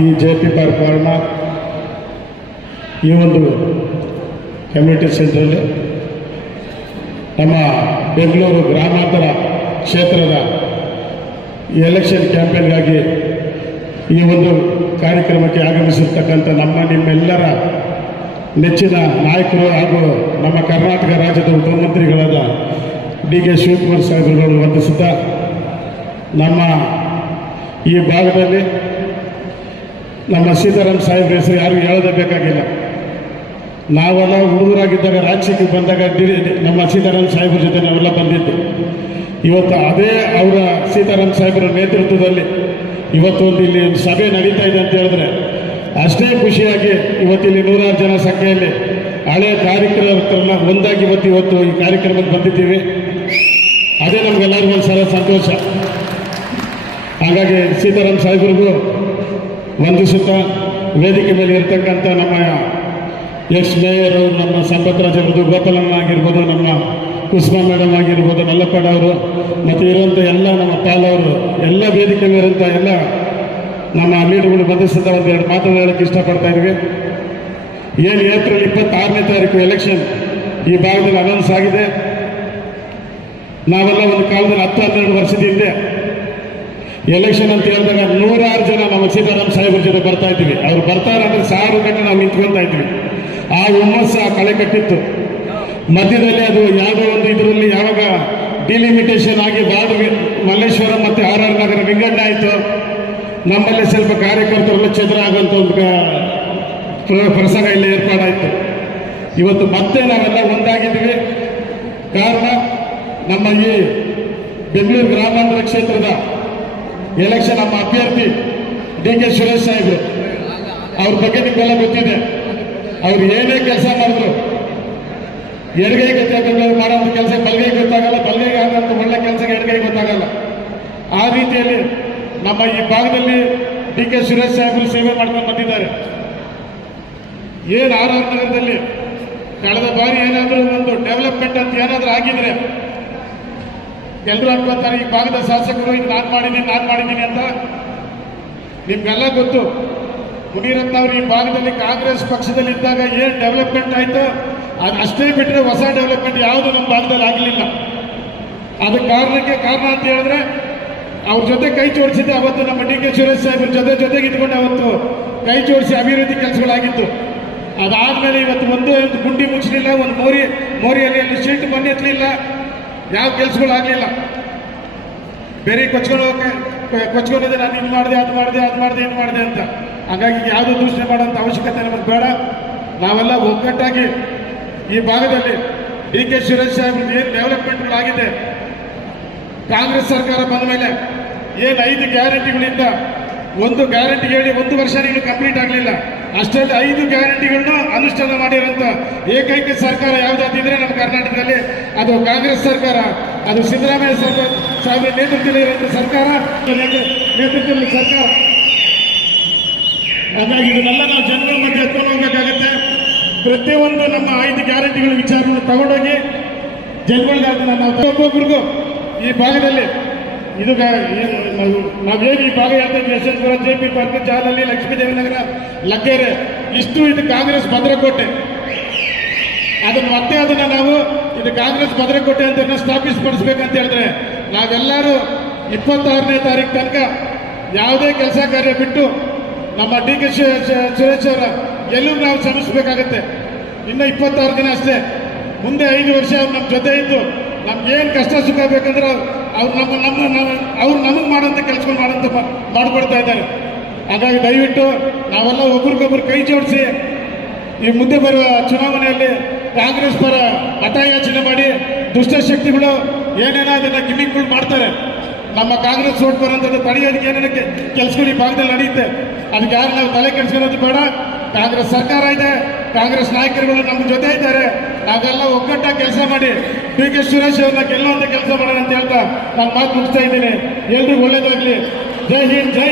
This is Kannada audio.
ಈ JP ಪಾರ್ಕ್ ಆವರಣ ಈ ಒಂದು ಕಮ್ಯುನಿಟಿ ಸೆಂಟ್ರಲ್ಲಿ ನಮ್ಮ ಬೆಂಗಳೂರು ಗ್ರಾಮಾಂತರ ಕ್ಷೇತ್ರದ ಎಲೆಕ್ಷನ್ ಕ್ಯಾಂಪೇನ್ಗಾಗಿ ಈ ಒಂದು ಕಾರ್ಯಕ್ರಮಕ್ಕೆ ಆಗಮಿಸಿರ್ತಕ್ಕಂಥ ನಿಮ್ಮೆಲ್ಲರ ನೆಚ್ಚಿನ ನಾಯಕರು ಹಾಗೂ ನಮ್ಮ ಕರ್ನಾಟಕ ರಾಜ್ಯದ ಉಪಮುಖ್ಯಮಂತ್ರಿಗಳಾದ DK ಶಿವಕುಮಾರ್ ಸಾಹೇಬರುಗಳು ವಂದಿಸುತ್ತಾ, ನಮ್ಮ ಈ ಭಾಗದಲ್ಲಿ ನಮ್ಮ ಸೀತಾರಾಮ್ ಸಾಹೇಬ್ರ ಹೆಸರು ಯಾರು ಹೇಳೋದೇ ಬೇಕಾಗಿಲ್ಲ. ನಾವೆಲ್ಲ ಹುಡುಗರಾಗಿದ್ದಾಗ ರಾಜಕೀಯಕ್ಕೆ ಬಂದಾಗ ನಮ್ಮ ಸೀತಾರಾಮ್ ಸಾಹೇಬ್ರ ಜೊತೆ ನಾವೆಲ್ಲ ಬಂದಿದ್ದು. ಇವತ್ತು ಅದೇ ಅವರ ಸೀತಾರಾಮ್ ಸಾಹೇಬರ ನೇತೃತ್ವದಲ್ಲಿ ಇವತ್ತು ಇಲ್ಲಿ ಒಂದು ಸಭೆ ನಡೀತಾ ಇದೆ ಅಂತ ಹೇಳಿದ್ರೆ ಅಷ್ಟೇ ಖುಷಿಯಾಗಿ ಇವತ್ತಿಲ್ಲಿ 100 ಜನ ಸಂಖ್ಯೆಯಲ್ಲಿ ಹಳೆಯ ಕಾರ್ಯಕ್ರಮಗಳನ್ನ ಒಂದಾಗಿ ಇವತ್ತು ಈ ಕಾರ್ಯಕ್ರಮಕ್ಕೆ ಬಂದಿದ್ದೀವಿ. ಅದೇ ನಮಗೆಲ್ಲರಿಗೂ ಒಂದು ಸಲ ಸಂತೋಷ. ಹಾಗಾಗಿ ಸೀತಾರಾಮ್ ಸಾಹೇಬ್ರಿಗೂ ವಂದಿಸುತ್ತಾ, ವೇದಿಕೆ ಮೇಲೆ ಇರತಕ್ಕಂಥ ನಮ್ಮ ಮೇಯರ್ ಅವರು, ನಮ್ಮ ಸಂಪತ್ ರಾಜ್ ಅವರದು, ಗೋಪಾಲಣ್ಣ ಆಗಿರ್ಬೋದು, ನಮ್ಮ ಕುಸುಮಾ ಮೇಡಮ್ ಆಗಿರ್ಬೋದು, ಮಲ್ಲಪ್ಪಣ್ಣ ಅವರು, ಮತ್ತು ಇರುವಂಥ ಎಲ್ಲ ನಮ್ಮ ಪಾಲವರು, ಎಲ್ಲ ವೇದಿಕೆ ಮೇಲಿರುವಂಥ ಎಲ್ಲ ನಮ್ಮ ಲೀಡರ್ಗಳು ವಂದಿಸುತ್ತಾ ಒಂದೆರಡು ಮಾತು ಹೇಳೋಕ್ಕೆ ಇಷ್ಟಪಡ್ತಾ ಇದ್ವಿ. ಏನು ಏಪ್ರಿಲ್ 26ನೇ ತಾರೀಕು ಎಲೆಕ್ಷನ್ ಈ ಭಾಗದಲ್ಲಿ ಅನೌನ್ಸ್ ಆಗಿದೆ. ನಾವೆಲ್ಲ ಒಂದು ಕಾಲದಲ್ಲಿ 10-12 ವರ್ಷದ ಹಿಂದೆ ಎಲೆಕ್ಷನ್ ಅಂತ ಹೇಳಿದಾಗ 106 ಜನ ನಮ್ಮ ಸೀತಾರಾಮ್ ಸಾಹೇಬ್ರ ಜೊತೆ ಬರ್ತಾ ಇದ್ವಿ. ಅವ್ರು ಬರ್ತಾರೆ ಅಂದರೆ 1000 ಗಂಟೆ ನಾವು ನಿಂತ್ಕೊಳ್ತಾ ಇದ್ವಿ. ಆ ಹುಮ್ಮಸ್ಸು ಕಳೆ ಕಟ್ಟಿತ್ತು. ಮಧ್ಯದಲ್ಲಿ ಅದು ಯಾವುದೋ ಒಂದು ಇದರಲ್ಲಿ ಯಾವಾಗ ಡಿಲಿಮಿಟೇಷನ್ ಆಗಿ ಮಲ್ಲೇಶ್ವರ ಮತ್ತು RR ನಗರ ವಿಂಗಡಣೆ ಆಯಿತು, ನಮ್ಮಲ್ಲಿ ಸ್ವಲ್ಪ ಕಾರ್ಯಕರ್ತರೆಲ್ಲ ಚದುರ ಆಗುವಂಥ ಒಂದು ಪ್ರಸಂಗ ಇಲ್ಲಿ ಏರ್ಪಾಡಾಯಿತು. ಇವತ್ತು ಮತ್ತೆ ನಾವೆಲ್ಲ ಒಂದಾಗಿದ್ದೀವಿ. ಕಾರಣ ನಮ್ಮ ಈ ಬೆಂಗಳೂರು ಗ್ರಾಮಾಂತರ ಕ್ಷೇತ್ರದ ಎಲೆಕ್ಷನ್ ನಮ್ಮ ಅಭ್ಯರ್ಥಿ DK ಸುರೇಶ್ ಸಾಹೇಬರು, ಅವ್ರ ಬಗ್ಗೆ ನಿಮಗೆಲ್ಲ ಗೊತ್ತಿದೆ. ಅವ್ರು ಏನೇ ಕೆಲಸ ಮಾಡಿದ್ರು ಎಡಗೈ ಮಾಡೋಂಥ ಕೆಲಸ ಬಲಗೈ ಗೊತ್ತಾಗಲ್ಲ, ಬಲಗೈಗೆ ಆಗೋಂಥ ಒಳ್ಳೆ ಕೆಲಸಕ್ಕೆ ಎಡಗೈ ಗೊತ್ತಾಗಲ್ಲ. ಆ ರೀತಿಯಲ್ಲಿ ನಮ್ಮ ಈ ಭಾಗದಲ್ಲಿ DK ಸುರೇಶ್ ಸಾಹೇಬರು ಸೇವೆ ಮಾಡ್ಕೊಂಡು ಬಂದಿದ್ದಾರೆ. ಏನು RR ನಗರದಲ್ಲಿ ಕಳೆದ ಬಾರಿ ಏನಾದರೂ ಒಂದು ಡೆವಲಪ್ಮೆಂಟ್ ಅಂತ ಏನಾದರೂ ಆಗಿದ್ರೆ ಎಲ್ಲರೂ ಅನ್ಕೋತಾರೆ ಈ ಭಾಗದ ಶಾಸಕರು ಈಗ ನಾನು ಮಾಡಿದ್ದೀನಿ ಅಂತ. ನಿಮ್ಗೆಲ್ಲ ಗೊತ್ತು, ಮುನಿರತ್ನ ಅವರು ಈ ಭಾಗದಲ್ಲಿ ಕಾಂಗ್ರೆಸ್ ಪಕ್ಷದಲ್ಲಿ ಇದ್ದಾಗ ಏನು ಡೆವಲಪ್ಮೆಂಟ್ ಆಯಿತು ಅದು ಅಷ್ಟೇ ಬಿಟ್ಟರೆ ಹೊಸ ಡೆವಲಪ್ಮೆಂಟ್ ಯಾವುದು ನಮ್ಮ ಭಾಗದಲ್ಲಿ ಆಗಲಿಲ್ಲ. ಅದು ಕಾರಣ ಅಂತ ಹೇಳಿದ್ರೆ ಅವ್ರ ಜೊತೆ ಕೈ ಜೋಡಿಸಿದ್ದೆ ಅವತ್ತು ನಮ್ಮ DK ಸುರೇಶ್ ಸಾಹೇಬ್ರ ಜೊತೆಗೆ ಇದ್ಕೊಂಡು ಅವತ್ತು ಕೈ ಜೋಡಿಸಿ ಅಭಿವೃದ್ಧಿ ಕೆಲಸಗಳಾಗಿತ್ತು. ಅದಾದಮೇಲೆ ಇವತ್ತು ಒಂದು ಗುಂಡಿ ಮುಚ್ಚಲಿಲ್ಲ, ಒಂದು ಮೋರಿಯಲ್ಲಿ ಶೀಟ್ ಮಣ್ಣು ಎತ್ತಲಿಲ್ಲ, ಯಾವ ಕೆಲಸಗಳಾಗಲಿಲ್ಲ. ಬೇರೆ ಕೊಚ್ಕೊಂಡಿದ್ದೆ ನಾನು ಇದು ಮಾಡಿದೆ ಅದು ಮಾಡಿದೆ ಅಂತ. ಹಾಗಾಗಿ ಯಾವುದು ದೂಷಣೆ ಮಾಡೋಂಥ ಅವಶ್ಯಕತೆ ನಮಗೆ ಬೇಡ. ನಾವೆಲ್ಲ ಒಗ್ಗಟ್ಟಾಗಿ ಈ ಭಾಗದಲ್ಲಿ DK ಸುರೇಶ್ ಸಾಹೇಬ್ರದ್ದು ಏನು ಡೆವಲಪ್ಮೆಂಟ್ಗಳಾಗಿದೆ, ಕಾಂಗ್ರೆಸ್ ಸರ್ಕಾರ ಬಂದ ಮೇಲೆ ಏನು 5 ಗ್ಯಾರಂಟಿಗಳಿಂದ ಒಂದು ಗ್ಯಾರಂಟಿ ಹೇಳಿ 1 ವರ್ಷ ನೀವು ಕಂಪ್ಲೀಟ್ ಆಗಲಿಲ್ಲ, ಅಷ್ಟರಲ್ಲಿ 5 ಗ್ಯಾರಂಟಿಗಳನ್ನ ಅನುಷ್ಠಾನ ಮಾಡಿರೋಂಥ ಏಕೈಕ ಸರ್ಕಾರ ಯಾವುದಾದಿದ್ರೆ ನಮ್ಮ ಕರ್ನಾಟಕದಲ್ಲಿ ಅದು ಕಾಂಗ್ರೆಸ್ ಸರ್ಕಾರ, ಅದು ಸಿದ್ದರಾಮಯ್ಯ ಸಾಹೇಬರ ನೇತೃತ್ವದಲ್ಲಿ ಇರುವಂಥ ಸರ್ಕಾರ. ಹಾಗಾಗಿ ಇದನ್ನೆಲ್ಲ ನಾವು ಜನಗಳ ಮಧ್ಯೆ ಎತ್ಕೊಂಡು ಹೋಗಬೇಕಾಗತ್ತೆ. ಪ್ರತಿಯೊಂದು ನಮ್ಮ 5 ಗ್ಯಾರಂಟಿಗಳ ವಿಚಾರವನ್ನು ತಗೊಂಡೋಗಿ ಜನಗಳಿಗಾದ ನಾವು ಒಬ್ಬೊಬ್ಬರಿಗೂ ಈ ಭಾಗದಲ್ಲಿ ಇದು ನಾವೇನು ಈ ಭಾಗ ಹೇಳ್ತೇವೆ, ಯಶವಂತಪುರ, JP ಪಾರ್ಕ್, ಜಾಲಹಳ್ಳಿ, ಲಕ್ಷ್ಮೀದೇವಿನಗರ, ಲಗ್ಗೆರೆ, ಇಷ್ಟು ಇದು ಕಾಂಗ್ರೆಸ್ ಭದ್ರಕೋಟೆ. ಅದನ್ನು ನಾವು ಇದು ಕಾಂಗ್ರೆಸ್ ಭದ್ರಕೋಟೆ ಅಂತ ಸ್ಥಾಪಿಸಪಡಿಸ್ಬೇಕಂತ ಹೇಳಿದ್ರೆ ನಾವೆಲ್ಲರೂ 26ನೇ ತಾರೀಕು ತನಕ ಯಾವುದೇ ಕೆಲಸ ಕಾರ್ಯ ಬಿಟ್ಟು ನಮ್ಮ DK ಸುರೇಶ್ ಅವರ ಎಲ್ಲರೂ ನಾವು ಶ್ರಮಿಸಬೇಕಾಗತ್ತೆ. ಇನ್ನು 26 ದಿನ ಅಷ್ಟೇ. ಮುಂದೆ 5 ವರ್ಷ ಅವ್ರು ನಮ್ಮ ಜೊತೆ ಇದ್ದು ನಮ್ಗೇನು ಕಷ್ಟ ಸುಖ ಬೇಕಂದ್ರೆ ಅವ್ರು ನಮಗೆ ಮಾಡೋಂಥ ಕೆಲಸಗಳು ಮಾಡಿಕೊಡ್ತಾ ಇದ್ದಾರೆ. ಹಾಗಾಗಿ ದಯವಿಟ್ಟು ನಾವೆಲ್ಲ ಒಬ್ರಿಗೊಬ್ರು ಕೈ ಜೋಡಿಸಿ ಈ ಮುಂದೆ ಬರುವ ಚುನಾವಣೆಯಲ್ಲಿ ಕಾಂಗ್ರೆಸ್ ಪರ ಮತಯಾಚನೆ ಮಾಡಿ ದುಷ್ಟಶಕ್ತಿಗಳು ಏನೇನೋ ಅದನ್ನು ಗಿಮಿಕ್ಗಳು ಮಾಡ್ತಾರೆ. ನಮ್ಮ ಕಾಂಗ್ರೆಸ್ ಓಟ್ ಬರೋಂಥದ್ದು ತಡೆಯೋದಕ್ಕೆ ಏನೇನೋ ಕೆಲಸಗಳು ಈ ಭಾಗದಲ್ಲಿ ನಡೆಯುತ್ತೆ. ಅದಕ್ಕೆ ಯಾರು ನಾವು ತಲೆ ಕೆಡಿಸ್ಕೊಳ್ಳೋದು ಬೇಡ. ಕಾಂಗ್ರೆಸ್ ಸರ್ಕಾರ ಇದೆ, ಕಾಂಗ್ರೆಸ್ ನಾಯಕರುಗಳು ನಮ್ಮ ಜೊತೆ ಇದ್ದಾರೆ. ನಾವೆಲ್ಲ ಒಗ್ಗಟ್ಟಾಗಿ ಕೆಲಸ ಮಾಡಿ DK ಸುರೇಶ್ ಅವ್ರನ್ನ ಗೆಲ್ಲುವಂಥ ಕೆಲಸ ಮಾಡೋಣ ಅಂತ ಹೇಳ್ತಾ ನಾನು ಮಾತು ಮುಗಿಸ್ತಾ ಇದ್ದೀನಿ. ಎಲ್ರಿಗೂ ಒಳ್ಳೇದಾಗಲಿ. ಜೈ ಹಿಂದ್, ಜೈ